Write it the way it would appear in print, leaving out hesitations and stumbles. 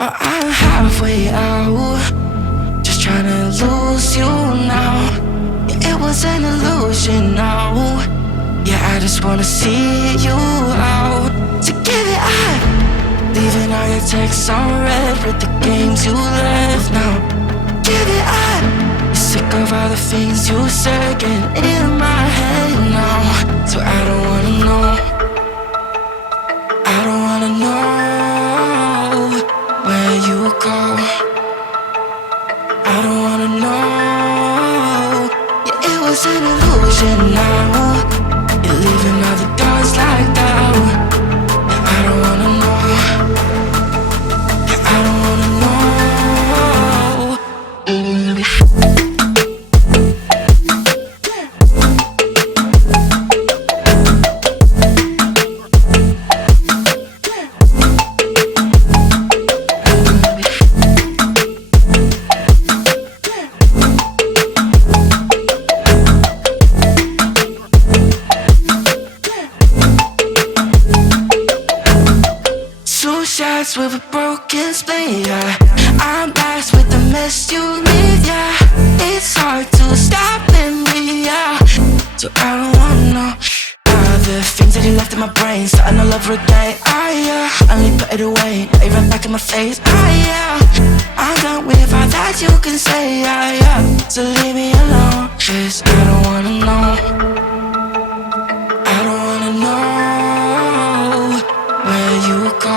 Or I'm halfway out, just tryna lose you now. Yeah, it was an illusion now. Yeah, I just wanna see you out. So give it up, leaving all your texts on red with the games you left now. Give it up, you're sick of all the things you said getting in my head now. So I don't wanna know, I don't wanna know where you go. I don't wanna know. Yeah, it was an illusion now. You're leaving all the doors locked out. Yeah, I don't wanna know. Yeah, I don't wanna know. Shots with a broken spleen, yeah. I'm blessed with the mess you leave, yeah. It's hard to stop and breathe, yeah. So I don't wanna know all the things that you left in my brain, starting all over again, yeah. Only put it away, now you run back in my face, yeah. I'm done with all that you can say, yeah. So leave me alone, 'cause I don't wanna know. I don't wanna know where you go.